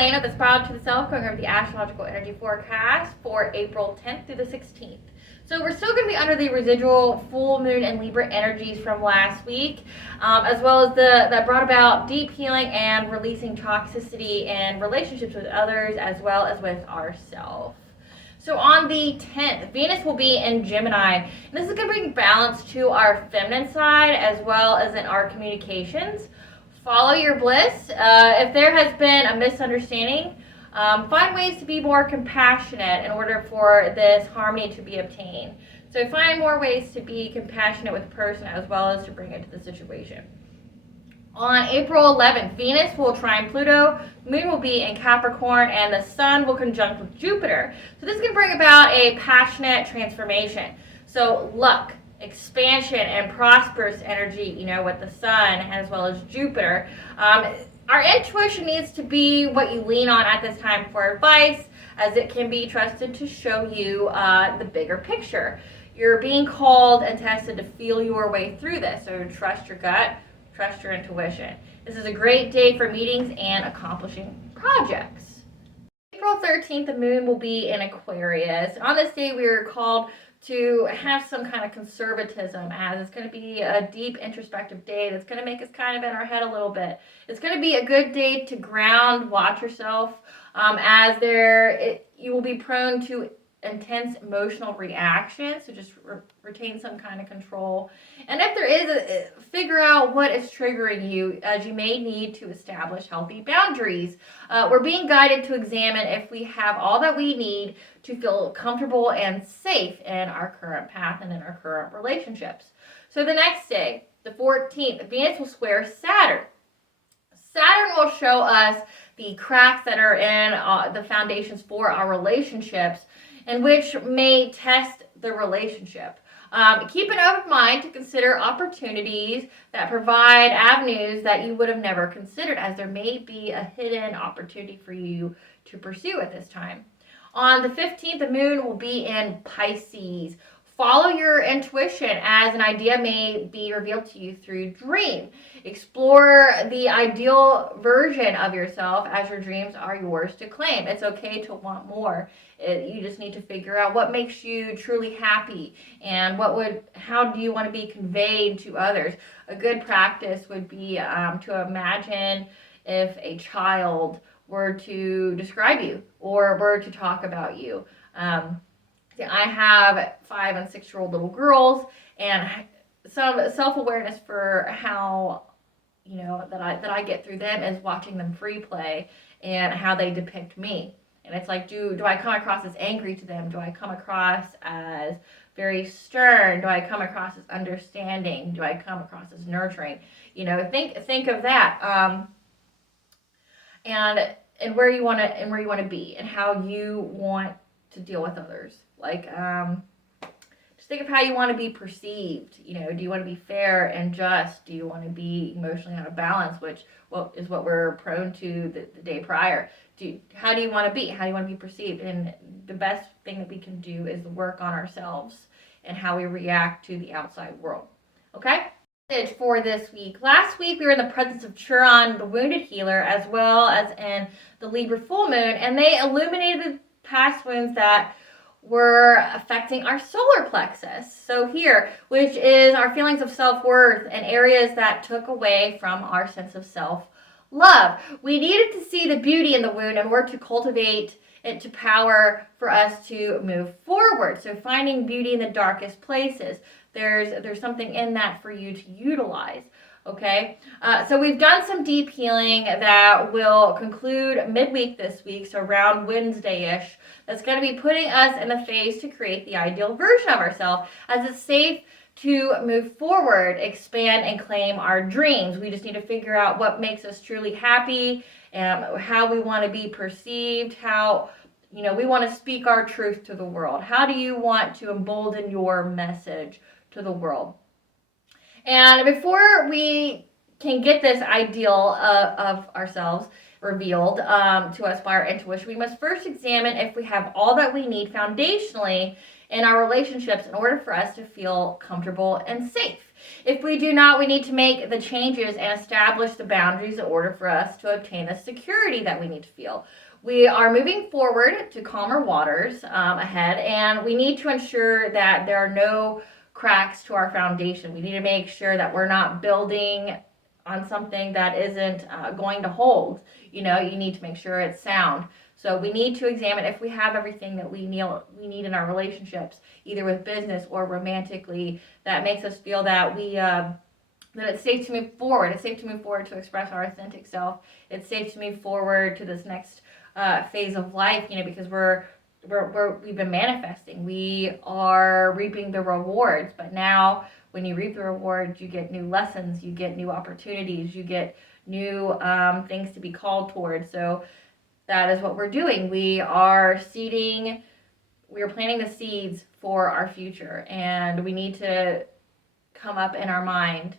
Elena, the Spiral to the Self, going over the astrological energy forecast for April 10th through the 16th. So we're still going to be under the residual full moon and Libra energies from last week, as well as that brought about deep healing and releasing toxicity and relationships with others, as well as with ourselves. So on the 10th, Venus will be in Gemini. And this is going to bring balance to our feminine side as well as in our communications. Follow your bliss. If there has been a misunderstanding, find ways to be more compassionate in order for this harmony to be obtained. So find more ways to be compassionate with the person as well as to bring it to the situation. On April 11th, Venus will trine Pluto, Moon will be in Capricorn, and the Sun will conjunct with Jupiter. So this can bring about a passionate transformation. So luck, expansion, and prosperous energy, with the Sun as well as Jupiter. Our intuition needs to be what you lean on at this time for advice, as it can be trusted to show you the bigger picture. You're being called and tested to feel your way through this, so trust your gut. Trust your intuition. This is a great day for meetings and accomplishing projects. April 13th, the moon will be in Aquarius. On this day, we are called to have some kind of conservatism, as it's going to be a deep introspective day that's going to make us kind of in our head a little bit. It's going to be a good day to ground, watch yourself, as you will be prone to intense emotional reactions, so just retain some kind of control. And if there is, figure out what is triggering you, as you may need to establish healthy boundaries. We're being guided to examine if we have all that we need to feel comfortable and safe in our current path and in our current relationships. So the next day, the 14th, Venus will square Saturn. Saturn will show us the cracks that are in the foundations for our relationships, and which may test the relationship. Keep an open mind to consider opportunities that provide avenues that you would have never considered, as there may be a hidden opportunity for you to pursue at this time. On the 15th, the moon will be in Pisces. Follow your intuition, as an idea may be revealed to you through dream. Explore the ideal version of yourself, as your dreams are yours to claim. It's okay to want more. You just need to figure out what makes you truly happy and how do you want to be conveyed to others. A good practice would be to imagine if a child were to describe you or were to talk about you. I have 5 and 6-year-old little girls, and some self-awareness for how that I get through them is watching them free play and how they depict me. And it's like, do I come across as angry to them? Do I come across as very stern? Do I come across as understanding? Do I come across as nurturing? Think of that. And where you want to be and how you want to deal with others. Like, just think of how you want to be perceived. Do you want to be fair and just? Do you want to be emotionally out of balance, which is what we're prone to the day prior? How do you want to be? How do you want to be perceived? And the best thing that we can do is work on ourselves and how we react to the outside world. Okay? For this week. Last week, we were in the presence of Chiron, the wounded healer, as well as in the Libra full moon, and they illuminated past wounds that were affecting our solar plexus. So here, which is our feelings of self-worth and areas that took away from our sense of self-love. We needed to see the beauty in the wound in order to cultivate it to power for us to move forward. So finding beauty in the darkest places. There's something in that for you to utilize. Okay, so we've done some deep healing that will conclude midweek this week, so around Wednesday-ish. That's going to be putting us in the phase to create the ideal version of ourselves, as it's safe to move forward, expand, and claim our dreams. We just need to figure out what makes us truly happy, how we want to be perceived, how we want to speak our truth to the world. How do you want to embolden your message to the world? And before we can get this ideal of ourselves revealed to us by our intuition, we must first examine if we have all that we need foundationally in our relationships in order for us to feel comfortable and safe. If we do not, we need to make the changes and establish the boundaries in order for us to obtain the security that we need to feel. We are moving forward to calmer waters ahead, and we need to ensure that there are no cracks to our foundation. We need to make sure that we're not building on something that isn't going to hold. You need to make sure it's sound. So we need to examine if we have everything that we need in our relationships, either with business or romantically, that makes us feel that that it's safe to move forward. It's safe to move forward to express our authentic self. It's safe to move forward to this next phase of life, because we've been manifesting. We are reaping the rewards, but now when you reap the rewards, you get new lessons, you get new opportunities, you get new things to be called towards. So that is what we're doing. We are planting the seeds for our future, and we need to come up in our mind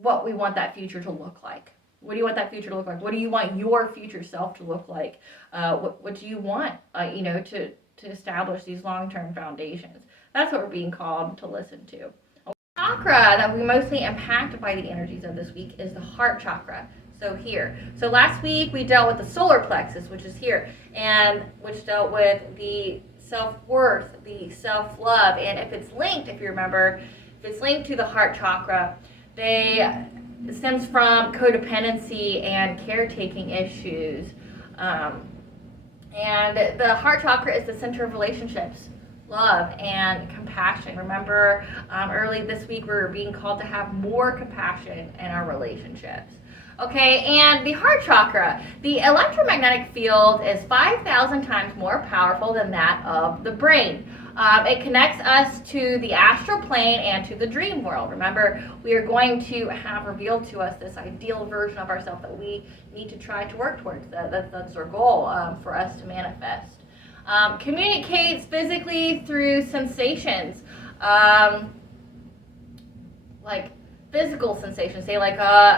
what we want that future to look like. What do you want that future to look like? What do you want your future self to look like? What do you want, to establish these long-term foundations? That's what we're being called to listen to. A chakra that we mostly impacted by the energies of this week is the heart chakra. So last week we dealt with the solar plexus, which is here, and which dealt with the self-worth, the self-love, and if you remember, if it's linked to the heart chakra, it stems from codependency and caretaking issues. And the heart chakra is the center of relationships, love, and compassion. Remember, early this week we were being called to have more compassion in our relationships. Okay, and the heart chakra, the electromagnetic field is 5,000 times more powerful than that of the brain. It connects us to the astral plane and to the dream world. Remember, we are going to have revealed to us this ideal version of ourselves that we need to try to work towards. That's our goal for us to manifest. Communicates physically through sensations, like physical sensations, say like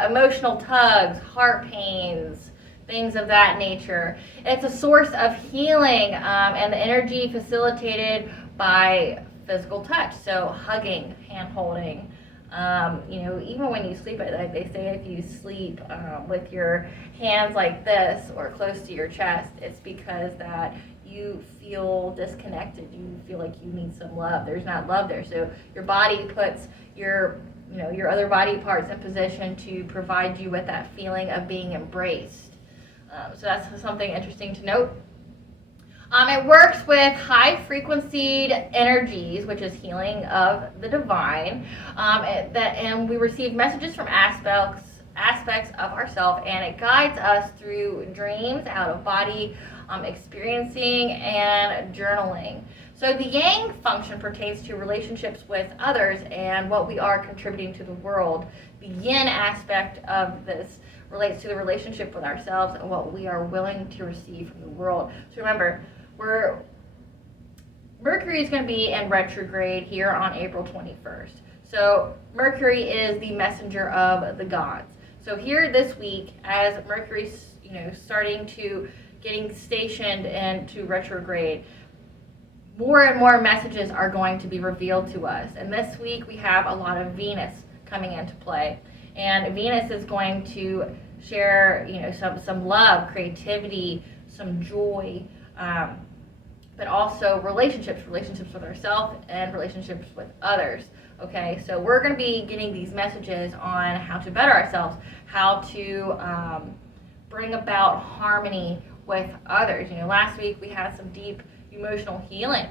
emotional tugs, heart pains, things of that nature. It's a source of healing and the energy facilitated by physical touch, so hugging, hand holding. Even when you sleep at night, they say if you sleep with your hands like this or close to your chest, it's because that you feel disconnected. You feel like you need some love. There's not love there. So your body puts your other body parts in position to provide you with that feeling of being embraced. So that's something interesting to note. It works with high-frequencied energies, which is healing of the divine, and we receive messages from aspects of ourselves, and it guides us through dreams, out-of-body experiencing, and journaling. So the yang function pertains to relationships with others and what we are contributing to the world. The yin aspect of this relates to the relationship with ourselves and what we are willing to receive from the world. So remember, Mercury is going to be in retrograde here on April 21st. So Mercury is the messenger of the gods. So here this week, as Mercury's getting stationed into retrograde, more and more messages are going to be revealed to us. And this week we have a lot of Venus coming into play. And Venus is going to share, some love, creativity, some joy, but also relationships with ourselves and relationships with others. Okay, so we're going to be getting these messages on how to better ourselves, how to bring about harmony with others. Last week we had some deep emotional healing,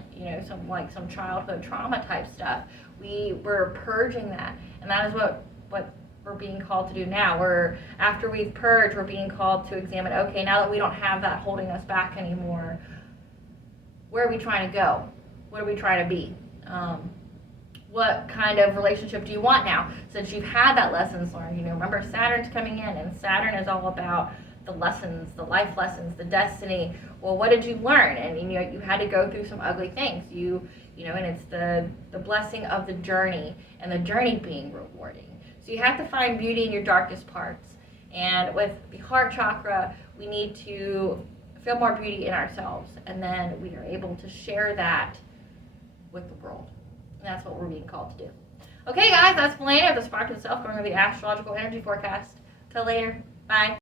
some childhood trauma type stuff. We were purging that, and that is what we're being called to do now. After we've purged, we're being called to examine, okay, now that we don't have that holding us back anymore, where are we trying to go? What are we trying to be? What kind of relationship do you want now? Since you've had that lessons learned, remember Saturn's coming in, and Saturn is all about the lessons, the life lessons, the destiny. Well, what did you learn? And you had to go through some ugly things. And it's the blessing of the journey, and the journey being rewarding. So you have to find beauty in your darkest parts. And with the heart chakra, we need to feel more beauty in ourselves, and then we are able to share that with the world. And that's what we're being called to do. Okay, guys, that's Belair of the Spark of the Self, going over the astrological energy forecast. Till later. Bye.